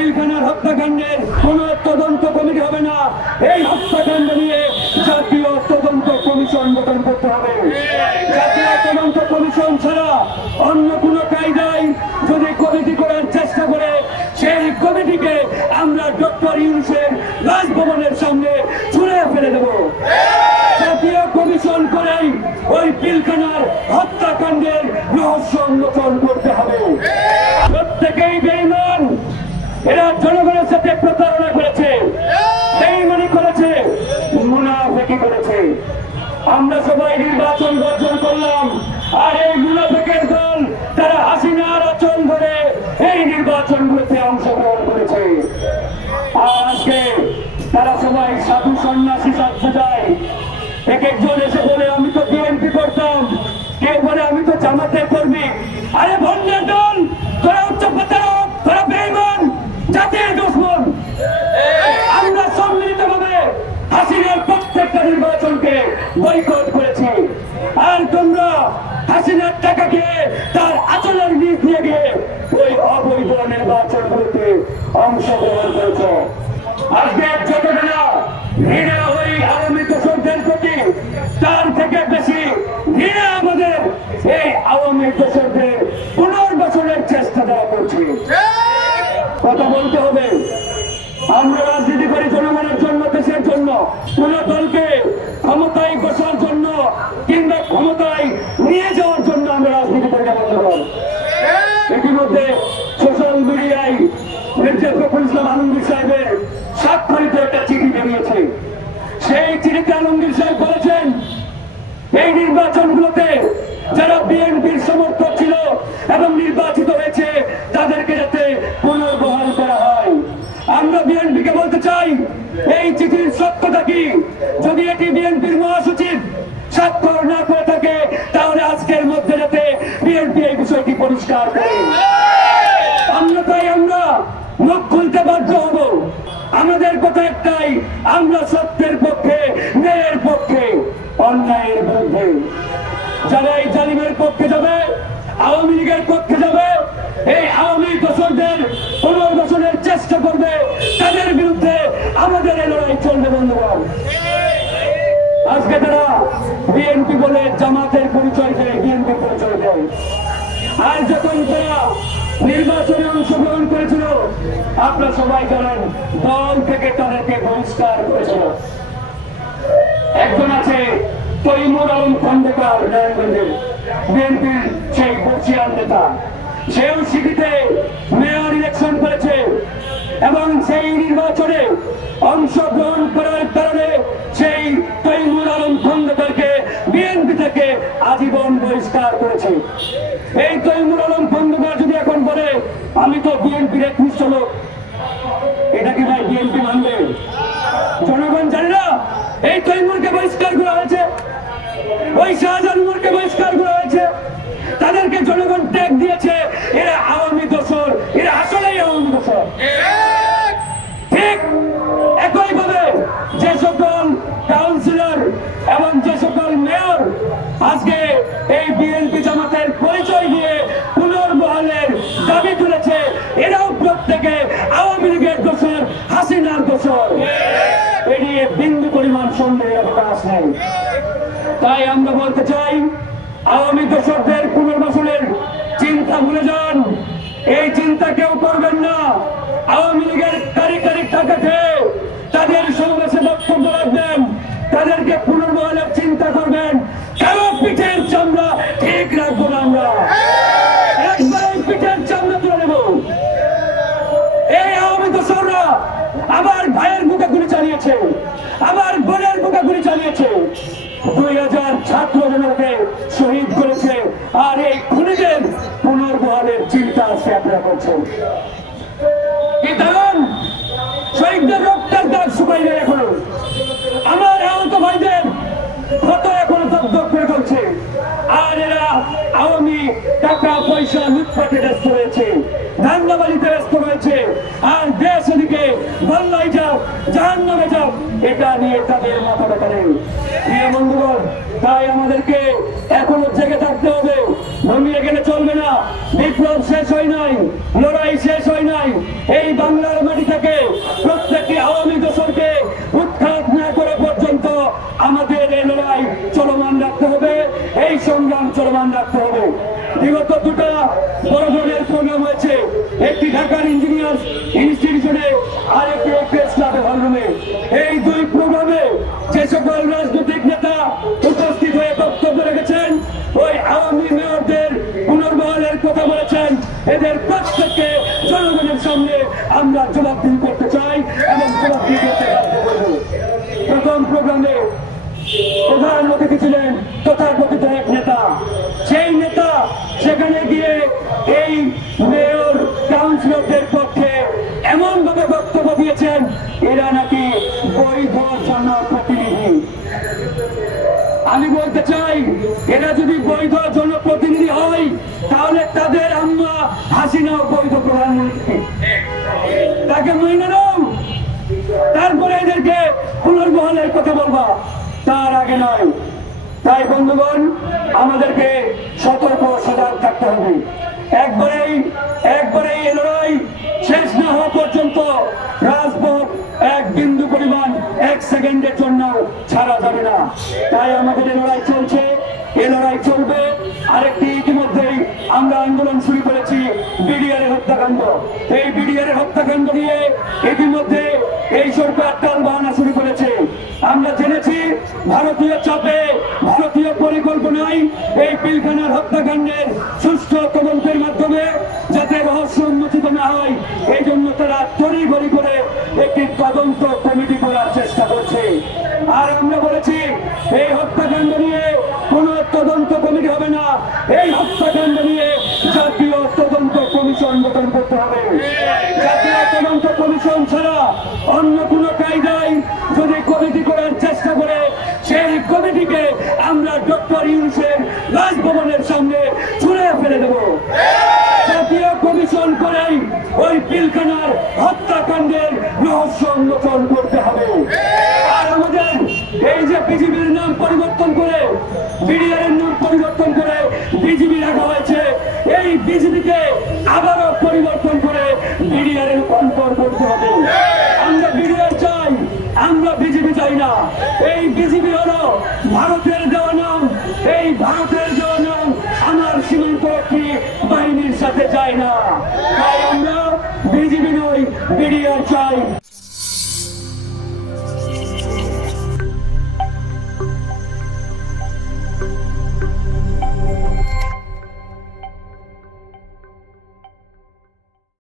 পিলখানার হত্যাকাণ্ডের কোন তদন্ত কমিটি হবে না। এই হত্যাকাণ্ড নিয়ে জাতীয় তদন্ত কমিশন গঠন করতে হবে। জাতীয় তদন্ত কমিশন ছাড়া অন্য কোন কায়দায় যদি কমিটি করার চেষ্টা করে, সেই কমিটিকে আমরা ডক্টর ইউনূসের রাজভবনের সামনে ছুঁড়ে ফেলে দেব। জাতীয় কমিশন করেই ওই পিলখানার হত্যাকাণ্ডের রহস্য উন্মোচন করতে হবে। প্রত্যেকেই বেঈমান, এরা জনগণের সাথে প্রতারণা করেছে, বেঈমানি করেছে, মুনাফিকি করেছে। আমরা সবাই নির্বাচন বর্জন করলাম, আর এই মুনাফিকের দল তারা হাসিনার আচল ধরে এই নির্বাচনগুলোতে অংশগ্রহণ করেছে। আর আজকে তারা সবাই সাধু সন্ন্যাসী সাজতে যায়। এক একজন এসে বলে আমি তো বিএনপি করতাম, কেউ বলে আমি তো জামাতের কর্মী। আরে ভণ্ডের দল, তোরা উচ্চ প্রতারক, তোরা বেঈমান, জাতির দুশমন। আমরা সম্মিলিতভাবে হাসিনার প্রত্যেকটা নির্বাচনকে বয়কট করেছি, আর তোমরা হাসিনার টাকা খেয়ে তার আচরণ নিজ দিয়ে গিয়ে ওই অবৈধ নির্বাচনগুলোতে অংশগ্রহণ করেছ। আজকে যতটা ঘৃণা ওই আওয়ামী দোষরদের প্রতি, তার থেকে বেশি ঘৃণা আমাদের এই আওয়ামী দোষরদের পুনর্বাসনের চেষ্টা দেওয়া করছে। কথা বলতে হবে। আমরা রাজনীতি করি জনগণের জন্য, দেশের জন্য। কোন দলকে ক্ষমতায় বসার জন্য কিংবা ক্ষমতায় নিয়ে যাওয়ার জন্য আমরা রাজনীতি করি না বন্ধুগণ। ইতিমধ্যে সোশ্যাল মিডিয়ায় মির্জা ফখরুল ইসলাম আলমগীর সাহেবের স্বাক্ষরিত একটা চিঠি বেরিয়েছে। সেই চিঠিতে আলমগীর সাহেব বলেছেন, এই নির্বাচনগুলোতে যারা বিএনপির সমর্থক ছিল এবং নির্বাচিত হয়েছে তাদেরকে যাতে পুনর্বহাল করা হয়। আমরা বিএনপিকে বলতে চাই, এই চিঠির সত্যতা কি? যদি এটি বিএনপির মহাসচিব স্বাক্ষর না করে থাকে, তাহলে আজকের মধ্যে যাতে বিএনপি এই বিষয়টি পরিষ্কার করে। অন্যথায় আমরা মুখ খুলতে বাধ্য হব। আমাদের কথা একটাই, আমরা সত্যের পক্ষে, ন্যায়ের পক্ষে, অন্যায়ের বিরুদ্ধে। যারা এই জালিমের পক্ষে যাবে, আওয়ামী লীগের পক্ষে যাবে, এই আওয়ামী দোষরদের পুনর্বাসনের চেষ্টা করবে, তাদের বিরুদ্ধে আমাদের এই লড়াই চলবে বন্ধুগণ। আজকে তারা বিএনপি বলে জামাতের পরিচয় দেয়, বিএনপির পরিচয় দেয়। আর যখন তারা নির্বাচনে অংশগ্রহণ করেছিল, আপনারা সবাই জানেন দল থেকে তাদেরকে বহিষ্কার করেছিল। একজন আছে তৈমুর আলম খন্দকার, নারায়ণগঞ্জের বিএনপির সেই বর্ষিয়ান নেতা। সেও সিটিতে মেয়র ইলেকশন করেছে এবং সেই নির্বাচনে অংশগ্রহণ করার কারণে সেই তৈমুর আলম খন্দকারকে বিএনপি থেকে আজীবন বহিষ্কার করেছে। এই তৈমুর আলম খন্দকার যদি এখন বলে আমি তো বিএনপির একনিষ্ঠ লোক, এটা কি ভাই বিএনপি মানবে? জনগণ জানে না এই তৈমুরকে বহিষ্কার করা হয়েছে, ওই শাহজাহানকে বহিষ্কার করা হয়েছে। তাদেরকে জনগণ ট্যাগ দিয়েছে এরা আওয়ামী দোষর, এরা আসলেই আওয়ামী দোষর। ঠিক একইভাবে যে সকল কাউন্সিলর এবং যে সকল মেয়র আজকে এই বিএনপি জামাতের পরিচয় দিয়ে পুনর্বহালের দাবি তুলেছে, এরাও প্রত্যেকে আওয়ামী লীগের দোষর, হাসিনার দোষর। এ নিয়ে বিন্দু পরিমাণ সন্দেহের অবকাশ নেই। তাই আমরা বলতে চাই, আওয়ামী দোষরদের পুনর্বাসনের চিন্তা ভুলে যান। এই চিন্তা কেউ করবেন না। আওয়ামী লীগের কারিগরি টাকা খেয়ে তাদের সমাবেশে বক্তব্য রাখবেন, তাদেরকে পুনর্বহালের চিন্তা করবেন। কারো পিঠের চামড়া ঠিক রাখবো না আমরা, একবার এই পিঠের চামড়া তুলে নেব। এই আওয়ামী দোষররা আমার ভাইয়ের বুকে গুলি চালিয়েছে, আমার বোনের বুকে গুলি চালিয়েছে, 2000 ছাত্র জনতাকে শহীদ করেছে। আর এই খুনিদের পুনর্বহালের চিন্তা আছে আপনারা করছেন। কি দারুণ! শহীদদের রক্তের দাগ শুকাই নেই এখনো। আমার আহত ভাইদের ক্ষত এখনো দগদগ করে চলছে। আর এরা আওয়ামী টাকা পয়সা লুটপাটে ব্যস্ত রয়েছে, ধান্দাবাজিতে ব্যস্ত রয়েছে। আর দেশ এদিকে বল্লাই যাও, জাহান্নামে যাও, এটা নিয়ে তাদের মাথা ব্যথা নেই। প্রিয় বন্ধুগণ, তাই আমাদেরকে এখনো জেগে থাকতে হবে, ঘুমিয়ে গেলে চলবে না। বিপ্লব শেষ হয় নাই, লড়াই শেষ হয় নাই। এই বাংলার বিগত দুটা বড় ধরনের প্রোগ্রাম হয়েছে, একটি ঢাকার ইঞ্জিনিয়ার্স ইনস্টিটিউশনে আর একটি প্রেস ক্লাবের হলরুমে। এই দুই প্রোগ্রামে যে সকল রাজনৈতিক নেতা উপস্থিত হয়ে বক্তব্য রেখেছেন, ওই আওয়ামী মেয়রদের পুনর্বহালের কথা বলেছেন, এদের প্রত্যেককে জনগণের সামনে আমরা জবাবদিহি করতে চাই এবং জবাবদিহি করতে বাধ্য করব। প্রথম প্রোগ্রামে প্রধান অতিথি ছিলেন তথাকথিত এক নেতা। সেই নেতা সেখানে গিয়ে এই মেয়র কাউন্সিলরদের পক্ষে এমন ভাবে বক্তব্য দিয়েছেন, এরা নাকি বৈধ জনপ্রতিনিধি। আমি বলতে চাই, এরা যদি বৈধ জনপ্রতিনিধি হয় তাহলে তাদের আম্মা হাসিনাও বৈধ প্রধানমন্ত্রী, তাকে মেনে নাও, তারপরে এদেরকে পুনর্বহালের কথা বলবা, তার আগে নয়। তাই বন্ধুগণ, আমাদেরকে সতর্ক সজাগ থাকতে হবে। একবারেই এই লড়াই শেষ না হওয়া পর্যন্ত রাজপথ এক বিন্দু পরিমাণ এক সেকেন্ডের জন্য ছাড়া যাবে না। তাই আমাদের এই লড়াই চলছে, এই লড়াই চলবে। আরেকটি ইতিমধ্যেই আমরা আন্দোলন শুরু করেছি, বিডিআর এর হত্যাকাণ্ড। এই বিডিআর এর হত্যাকাণ্ড নিয়ে ইতিমধ্যে এই সরকার টালবাহানা শুরু করেছে। আমরা জেনেছি ভারতীয় চাপে, ভারতীয় পরিকল্পনায় এই পিলখানার হত্যাকাণ্ডের সুষ্ঠু তদন্তের মাধ্যমে যাতে রহস্য উন্মোচিত না হয়, এই জন্য তারা তড়িঘড়ি করে একটি তদন্ত কমিটি করার চেষ্টা করছে। আর আমরা বলেছি, এই হত্যাকাণ্ড নিয়ে কোন তদন্ত কমিটি হবে না, এই হত্যাকাণ্ড নিয়ে জাতীয় তদন্ত কমিশন গঠন করতে হবে। জাতীয় তদন্ত কমিশন ছাড়া অন্য কোন কায়দায় যদি কমিটি করার চেষ্টা করে, সেই কমিটিকে আমরা ডক্টর ইউনূসের রাজভবনের সামনে ছুঁড়ে ফেলে দেব। জাতীয় কমিশন করেই ওই পিলখানার হত্যাকাণ্ডের রহস্য উন্মোচন করতে হবে। আর আমাদের এই যে বিজিবির নাম পরিবর্তন করে, বিডিআর এর নাম পরিবর্তন করে বিজিবি রাখা হয়েছে, এই বিজিবিকে আবারও পরিবর্তন করে বিডিআর এর রূপান্তর করতে হবে। আমরা বিডিআর চাই, আমরা বিজিবি চাই না। এই বিজিবি হলো ভারতের দেওয়া নাম, এই ভারতের দেওয়া নাম আমার সীমান্তরক্ষী বাহিনীর সাথে যায় না। তাই আমরা বিজিবি নই, বিডিআর চাই।